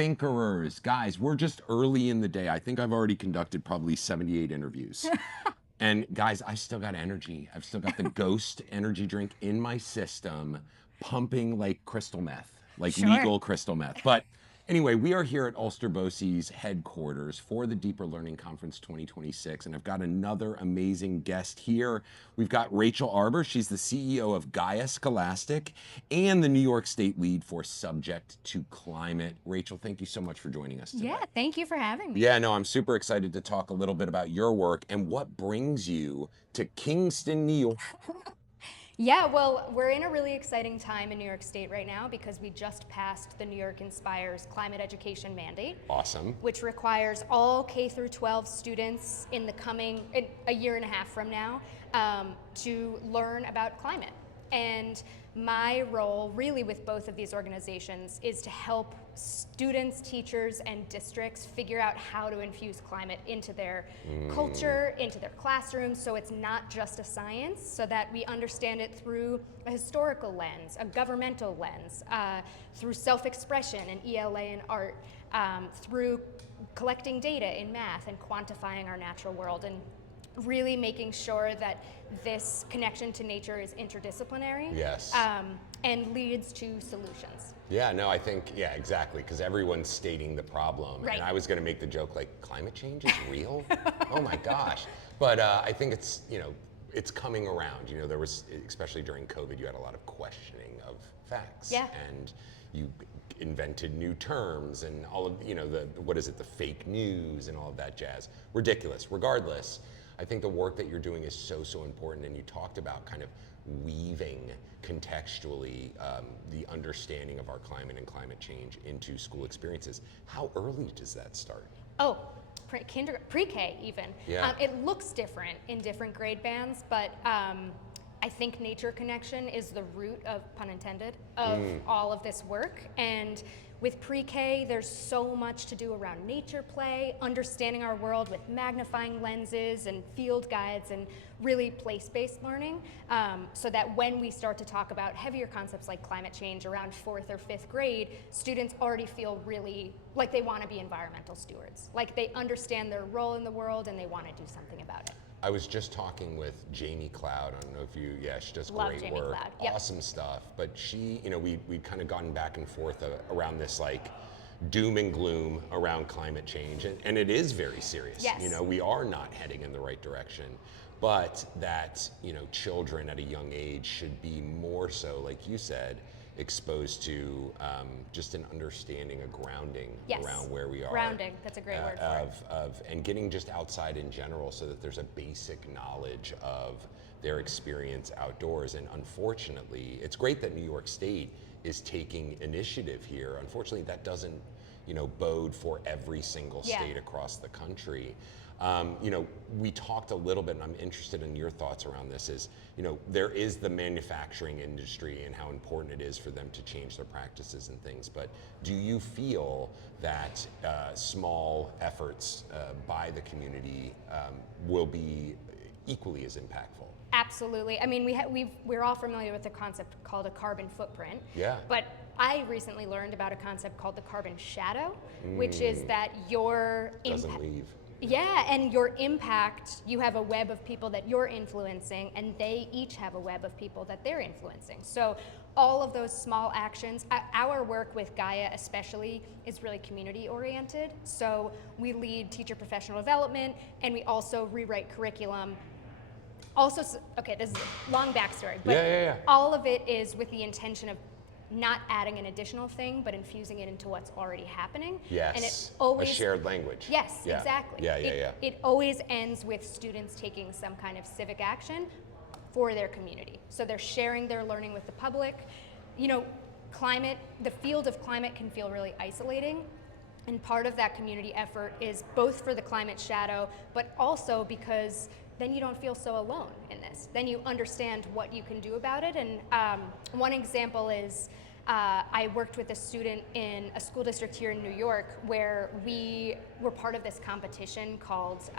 Thinkerers. Guys, we're just early in the day. I think I've already conducted probably 78 interviews. And guys, I've still got energy. I've still got the Ghost energy drink in my system, pumping like crystal meth, like Sure. legal crystal meth. But anyway, we are here at Ulster BOCES headquarters for the Deeper Learning Conference 2026, and I've got another amazing guest here. We've got Rachel Arbour. She's the CEO of Gaia Scholastic and the New York State lead for Subject to Climate. Rachel, thank you so much for joining us today. Yeah, thank you for having me. Yeah, no, I'm super excited to talk a little bit about your work and what brings you to Kingston, New York. Yeah, well, we're in a really exciting time in New York State right now because we just passed the New York Inspires climate education mandate, Awesome. which requires all K through 12 students in the coming a year and a half from now to learn about climate. And my role really with both of these organizations is to help students, teachers, and districts figure out how to infuse climate into their culture, into their classrooms, so it's not just a science, so that we understand it through a historical lens, a governmental lens, through self-expression in ELA and art, through collecting data in math and quantifying our natural world, and really making sure that this connection to nature is interdisciplinary. Yes. And leads to solutions. Yeah, no, I think, yeah, exactly, because everyone's stating the problem. Right. And I was going to make the joke, like, climate change is real? Oh my gosh. But I think it's, it's coming around. There was, especially during COVID, you had a lot of questioning of facts. Yeah. And you invented new terms and all of, the fake news and all of that jazz. Ridiculous. Regardless, I think the work that you're doing is so, so important, and you talked about kind of weaving contextually the understanding of our climate and climate change into school experiences. How early does that start? Oh, pre-K even. Yeah. It looks different in different grade bands, but I think nature connection is the root of, pun intended, of all of this work. And with pre-K, there's so much to do around nature play, understanding our world with magnifying lenses and field guides and really place-based learning, so that when we start to talk about heavier concepts like climate change around 4th or 5th grade, students already feel really like they want to be environmental stewards, like they understand their role in the world and they want to do something about it. I was just talking with Jamie Cloud. I don't know if she does Love great Jamie work. Cloud. Yep. Awesome stuff. But she, we'd kind of gone back and forth around this like doom and gloom around climate change. And it is very serious. Yes. We are not heading in the right direction. But that, children at a young age should be more so, like you said, exposed to just an understanding, a grounding Yes. around where we are. Grounding, that's a great word for it. And getting just outside in general, so that there's a basic knowledge of their experience outdoors. And unfortunately, it's great that New York State is taking initiative here. Unfortunately, that doesn't bode for every single state across the country. We talked a little bit, and I'm interested in your thoughts around this, is, there is the manufacturing industry and how important it is for them to change their practices and things, but do you feel that small efforts by the community will be equally as impactful? Absolutely. I mean, we're all familiar with the concept called a carbon footprint. Yeah. But I recently learned about a concept called the carbon shadow, which is that your Doesn't leave. Yeah, and your impact, you have a web of people that you're influencing, and they each have a web of people that they're influencing. So all of those small actions, our work with Gaia especially is really community oriented. So we lead teacher professional development, and we also rewrite curriculum. Also, okay, this is a long backstory, but all of it is with the intention of not adding an additional thing, but infusing it into what's already happening. Yes, and it always, a shared language. Yes, exactly. Yeah. It always ends with students taking some kind of civic action for their community. So they're sharing their learning with the public. Climate, the field of climate can feel really isolating. And part of that community effort is both for the climate shadow, but also because then you don't feel so alone in this. Then you understand what you can do about it. And one example is I worked with a student in a school district here in New York where we were part of this competition called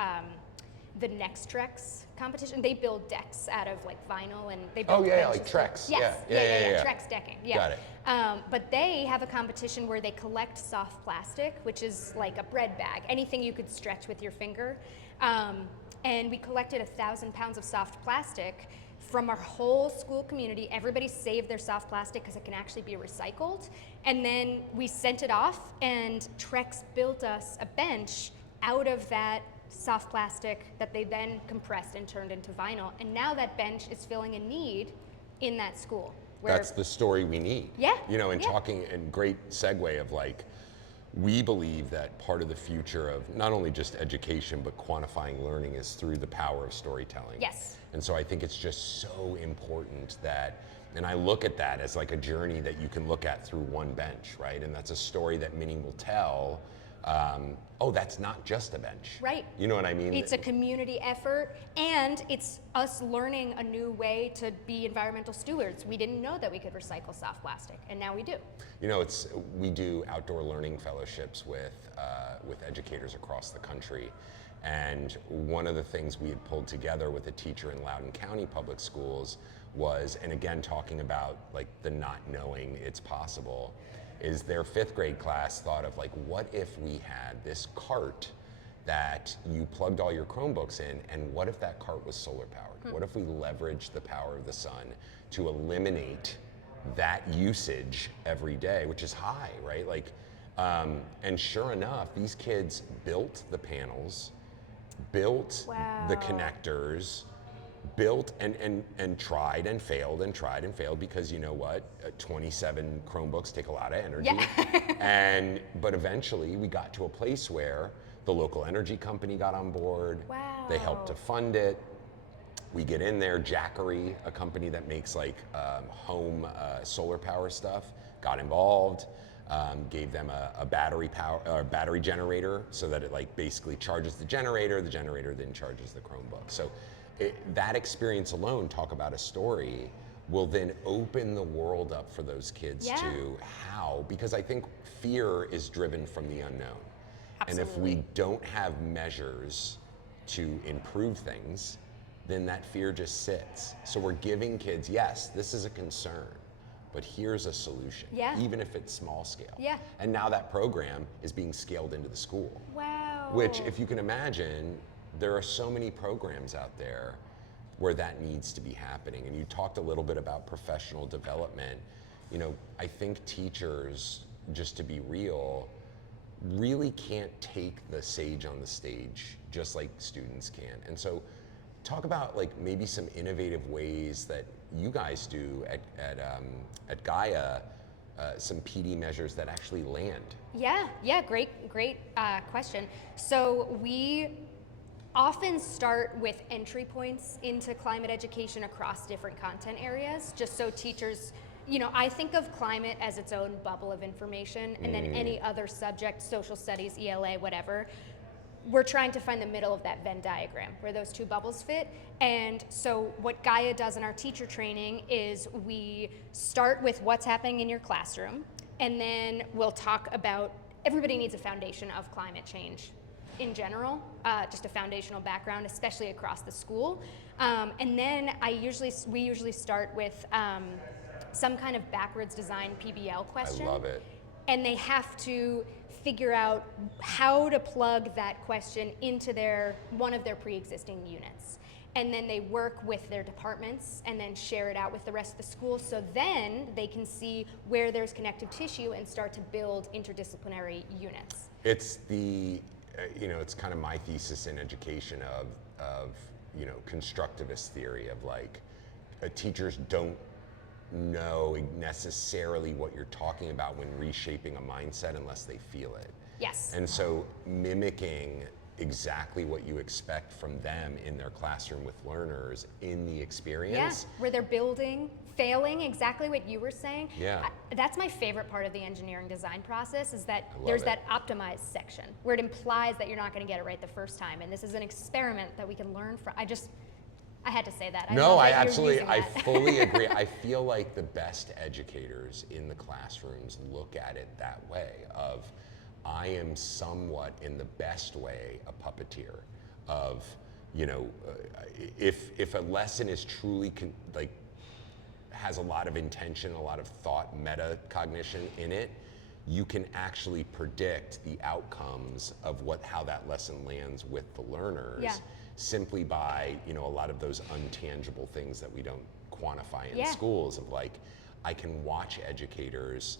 the Nextrex competition. They build decks out of like vinyl, and they Oh build yeah, benches like too. Trex. Yes, Yeah. Trex decking. Yeah. Got it. But they have a competition where they collect soft plastic, which is like a bread bag, anything you could stretch with your finger. And we collected 1,000 pounds of soft plastic from our whole school community. Everybody saved their soft plastic because it can actually be recycled. And then we sent it off, and Trex built us a bench out of that soft plastic that they then compressed and turned into vinyl. And now that bench is filling a need in that school. Where, That's the story we need. Yeah, You know, and yeah. talking, and great segue of like, we believe that part of the future of not only just education, but quantifying learning is through the power of storytelling. Yes. And so I think it's just so important that, and I look at that as like a journey that you can look at through one bench, right? And that's a story that Minnie will tell. Oh, that's not just a bench. Right. You know what I mean? It's a community effort, and it's us learning a new way to be environmental stewards. We didn't know that we could recycle soft plastic, and now we do. You know, we do outdoor learning fellowships with educators across the country, and one of the things we had pulled together with a teacher in Loudoun County Public Schools was, and again talking about like the not knowing it's possible, is their 5th grade class thought of like, what if we had this cart that you plugged all your Chromebooks in, and what if that cart was solar powered? What if we leveraged the power of the sun to eliminate that usage every day, which is high, right? Like, and sure enough, these kids built the panels, built the Wow. connectors, built and tried and failed because you know what, 27 Chromebooks take a lot of energy. Yeah. But eventually we got to a place where the local energy company got on board. Wow. They helped to fund it. We get in there, Jackery, a company that makes like home solar power stuff, got involved, gave them a battery generator so that it like basically charges the generator then charges the Chromebook. So that experience alone, talk about a story, will then open the world up for those kids Yeah. to how, because I think fear is driven from the unknown. And if we Absolutely. don't have measures to improve things, then that fear just sits. So we're giving kids, yes, this is a concern, but here's a solution, Yeah. even if it's small scale. Yeah. And now that program is being scaled into the school, Wow. which, if you can imagine, there are so many programs out there where that needs to be happening. And you talked a little bit about professional development. You know, I think teachers, just to be real, really can't take the sage on the stage just like students can. And so talk about like maybe some innovative ways that you guys do at Gaia, some PD measures that actually land. Yeah, great question. So we often start with entry points into climate education across different content areas, just so teachers, you know, I think of climate as its own bubble of information, and then any other subject, social studies, ELA, whatever, we're trying to find the middle of that Venn diagram where those two bubbles fit. And so what Gaia does in our teacher training is we start with what's happening in your classroom, and then we'll talk about, everybody needs a foundation of climate change in general, just a foundational background, especially across the school. And then we usually start with some kind of backwards design PBL question. I love it. And they have to figure out how to plug that question into one of their pre-existing units. And then they work with their departments and then share it out with the rest of the school, so then they can see where there's connective tissue and start to build interdisciplinary units. It's the, you know, it's kind of my thesis in education of you know, constructivist theory of like, teachers don't know necessarily what you're talking about when reshaping a mindset unless they feel it. Yes. And so mimicking exactly what you expect from them in their classroom with learners in the experience. Yeah, where they're failing, exactly what you were saying. Yeah. That's my favorite part of the engineering design process, is that love there's it. that optimized section where it implies that you're not going to get it right the first time, and this is an experiment that we can learn from. I had to say that. No, love I that you're absolutely, using I that. fully agree. I feel like the best educators in the classrooms look at it that way of, I am somewhat in the best way a puppeteer of, you know, if a lesson is truly has a lot of intention, a lot of thought, metacognition in it, you can actually predict the outcomes of how that lesson lands with the learners, Yeah. simply by, you know, a lot of those untangible things that we don't quantify in Yeah. schools, of like, I can watch educators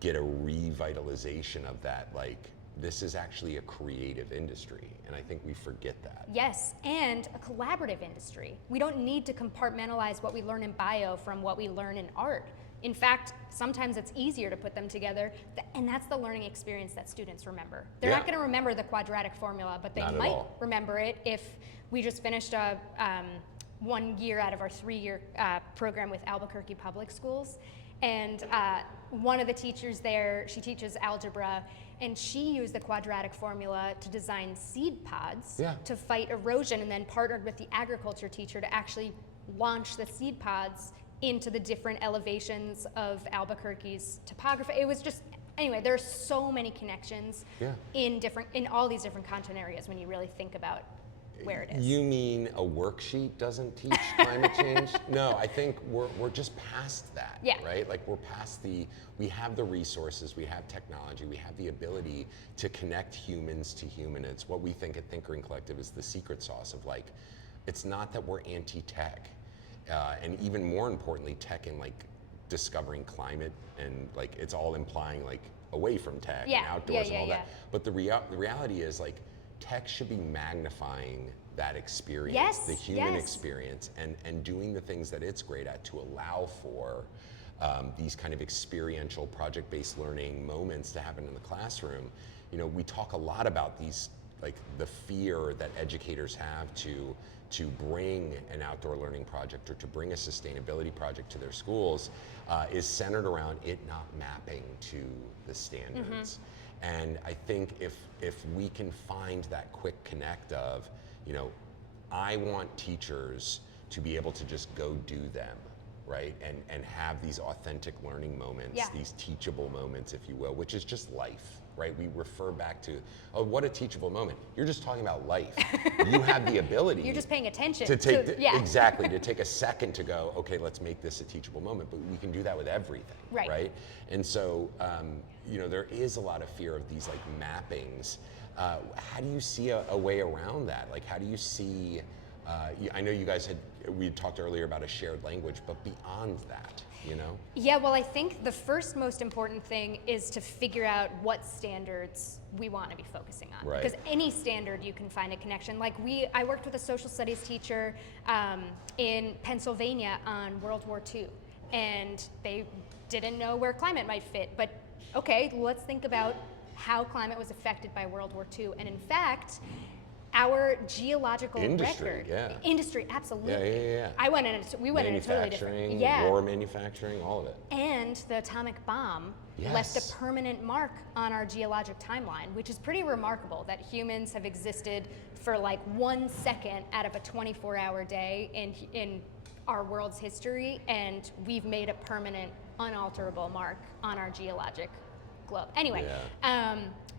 get a revitalization of that, like, this is actually a creative industry, and I think we forget that. Yes, and a collaborative industry. We don't need to compartmentalize what we learn in bio from what we learn in art. In fact, sometimes it's easier to put them together, and that's the learning experience that students remember. They're not Yeah. going to remember the quadratic formula, but they Not at might all. remember it if we just finished a 1 year out of our 3-year program with Albuquerque Public Schools. And one of the teachers there, she teaches algebra, and she used the quadratic formula to design seed pods Yeah. to fight erosion, and then partnered with the agriculture teacher to actually launch the seed pods into the different elevations of Albuquerque's topography. It was just, anyway, there's so many connections Yeah. in all these different content areas when you really think about where it is. You mean a worksheet doesn't teach climate change? No, I think we're just past that, Yeah. right? Like, we're past we have the resources, we have technology, we have the ability to connect humans to human. It's what we think at Thinkering Collective is the secret sauce of, like, it's not that we're anti-tech, and even more importantly, tech in, like, discovering climate, and, like, it's all implying, like, away from tech Yeah. and outdoors Yeah, and all yeah, that. But the reality is, like, tech should be magnifying that experience, Yes, the human yes. experience, and doing the things that it's great at to allow for these kind of experiential project-based learning moments to happen in the classroom. You know, we talk a lot about these, like, the fear that educators have to bring an outdoor learning project or to bring a sustainability project to their schools is centered around it not mapping to the standards. And I think if we can find that quick connect of, you know, I want teachers to be able to just go do them, right? And have these authentic learning moments, Yeah. these teachable moments, if you will, which is just life, right? We refer back to, oh, what a teachable moment. You're just talking about life. You have the ability. You're just paying attention to take yeah. exactly, to take a second to go, okay, let's make this a teachable moment, but we can do that with everything, Right. And so, you know, there is a lot of fear of these, like, mappings. How do you see a way around that? Like, how do you see, I know you guys we had talked earlier about a shared language, but beyond that, you know? Yeah, well, I think the first most important thing is to figure out what standards we want to be focusing on. Right. Because any standard you can find a connection. Like I worked with a social studies teacher in Pennsylvania on World War II, and they didn't know where climate might fit. But okay, let's think about how climate was affected by World War II. And in fact, our geological Industry, record, yeah. industry, absolutely. Yeah. We went in a totally different, Manufacturing, war manufacturing, all of it. and the atomic bomb left Yes. a permanent mark on our geologic timeline, which is pretty remarkable that humans have existed for like 1 second out of a 24-hour day in our world's history, and we've made a permanent, unalterable mark on our geologic globe. Anyway,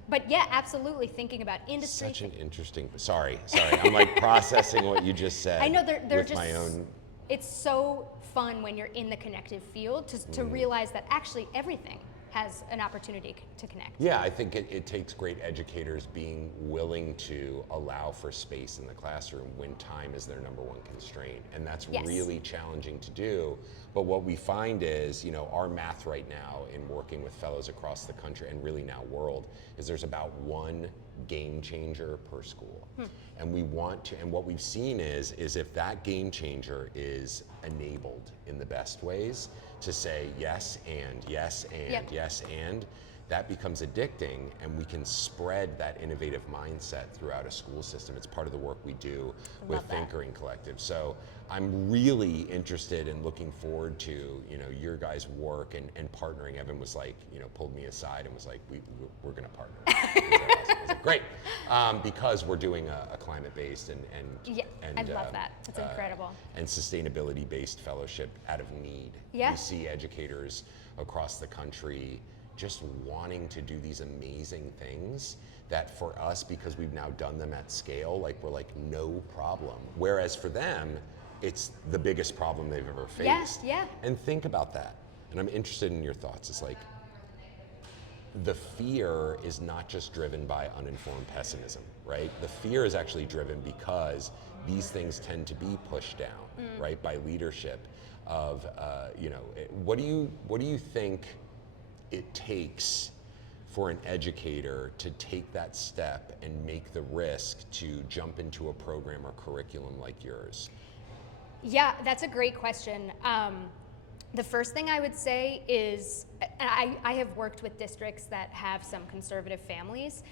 but yeah, absolutely thinking about industry. Such an interesting, sorry, I'm like processing what you just said. I know they're with just, my own. it's so fun when you're in the connective field to realize that actually everything has an opportunity to connect. Yeah, I think it takes great educators being willing to allow for space in the classroom when time is their number one constraint. And that's Yes. really challenging to do. But what we find is, you know, our math right now in working with fellows across the country and really now world is there's about 1 game changer per school. And we want to, and what we've seen is if that game changer is enabled in the best ways to say yes and yes and Yep. yes and, that becomes addicting, and we can spread that innovative mindset throughout a school system. It's part of the work we do with Love that. Thinkering Collective. So I'm really interested in looking forward to, you know, your guys' work and partnering. Evan was like, you know, pulled me aside and was like, we're going to partner. I was like, great, because we're doing a climate-based and Yeah, I love that. That's incredible. And sustainability-based fellowship out of need. Yeah. We see educators across the country, just wanting to do these amazing things that for us, because we've now done them at scale, like we're like, no problem. Whereas for them, it's the biggest problem they've ever faced. Yeah. And think about that. And I'm interested in your thoughts. It's like, the fear is not just driven by uninformed pessimism, right? The fear is actually driven because these things tend to be pushed down, right, by leadership of, what do you think it takes for an educator to take that step and make the risk to jump into a program or curriculum like yours? Yeah, that's a great question. The first thing I would say is, I have worked with districts that have some conservative families.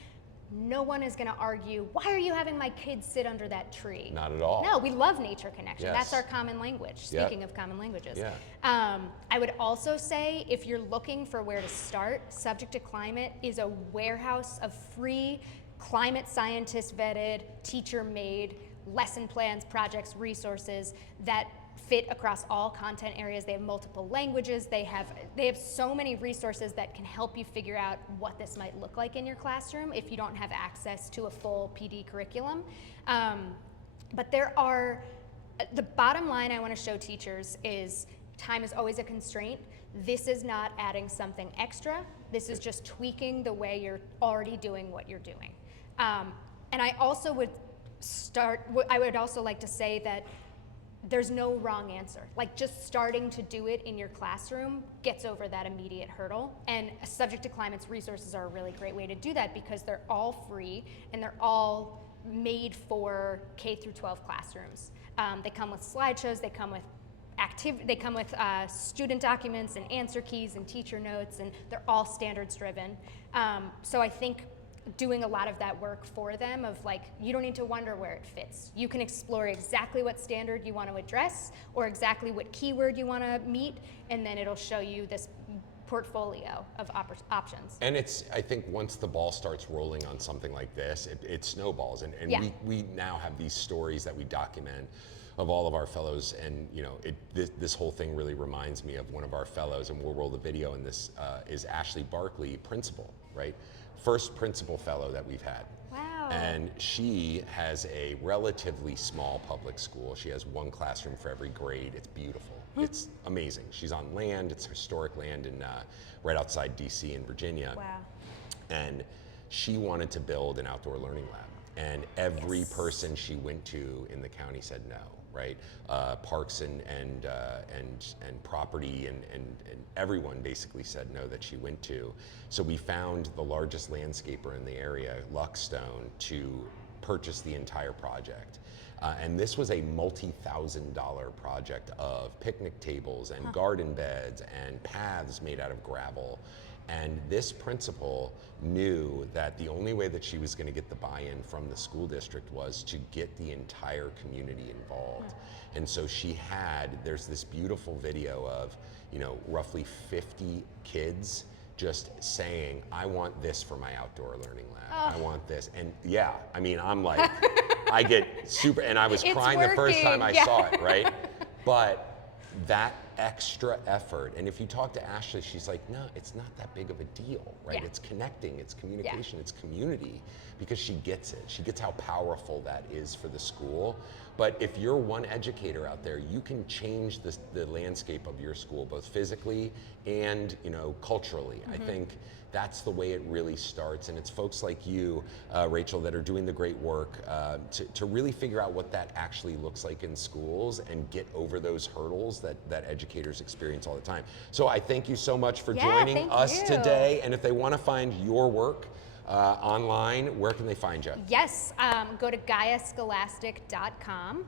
No one is going to argue, why are you having my kids sit under that tree? Not at all. No, we love nature connection. Yes. That's our common language, Yep. speaking of common languages. Yeah. I would also say, if you're looking for where to start, Subject to Climate is a warehouse of free, climate scientist vetted, teacher made lesson plans, projects, resources that fit across all content areas. They have multiple languages. They have so many resources that can help you figure out what this might look like in your classroom if you don't have access to a full PD curriculum. But the bottom line I want to show teachers is time is always a constraint. This is not adding something extra. This is just tweaking the way you're already doing what you're doing. And I also would also like to say that there's no wrong answer. Like, just starting to do it in your classroom gets over that immediate hurdle. And Subject to Climate's resources are a really great way to do that because they're all free and they're all made for K through 12 classrooms. They come with slideshows, they come with student documents and answer keys and teacher notes, and they're all standards driven. So I think doing a lot of that work for them of like, you don't need to wonder where it fits. You can explore exactly what standard you want to address or exactly what keyword you want to meet, and then it'll show you this portfolio of options. And I think once the ball starts rolling on something like this, it snowballs. And Yeah. we now have these stories that we document of all of our fellows, and this whole thing really reminds me of one of our fellows, and we'll roll the video in this, is Ashley Barkley, principal, right? First principal fellow that we've had. Wow. And she has a relatively small public school. She has one classroom for every grade. It's beautiful. It's amazing. She's on land. It's historic land in right outside DC in Virginia. Wow. And she wanted to build an outdoor learning lab. And every Yes. person she went to in the county said no, right? Parks and property and everyone basically said no that she went to. So we found the largest landscaper in the area, Luckstone, to purchase the entire project. And this was a multi-$1,000 project of picnic tables and garden beds and paths made out of gravel. And this principal knew that the only way that she was going to get the buy-in from the school district was to get the entire community involved. And so there's this beautiful video of, roughly 50 kids just saying, I want this for my outdoor learning lab. I want this. And yeah, I mean, I'm like, I get super, and I was It's crying the first time I working, yeah. saw it, right? But that extra effort, and if you talk to Ashley, she's like, no, it's not that big of a deal, right? Yeah. It's connecting, it's communication, it's community, because she gets it. She gets how powerful that is for the school. But if you're one educator out there, you can change the landscape of your school, both physically and culturally. I think that's the way it really starts, and it's folks like you, Rachel, that are doing the great work to really figure out what that actually looks like in schools and get over those hurdles that educators experience all the time. So I thank you so much for joining thank us you. today, and if they want to find your work online, where can they find you? Yes, go to GaiaScholastic.com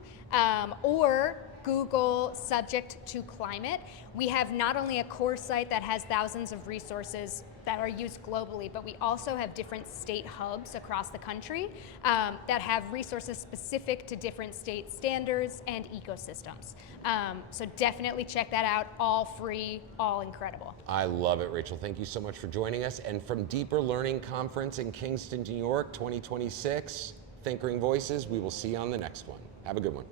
or Google Subject to Climate. We have not only a core site that has thousands of resources that are used globally, but we also have different state hubs across the country that have resources specific to different state standards and ecosystems. So definitely check that out, all free, all incredible. I love it, Rachel. Thank you so much for joining us. And from Deeper Learning Conference in Kingston, New York, 2026, Thinkering Voices, we will see you on the next one. Have a good one.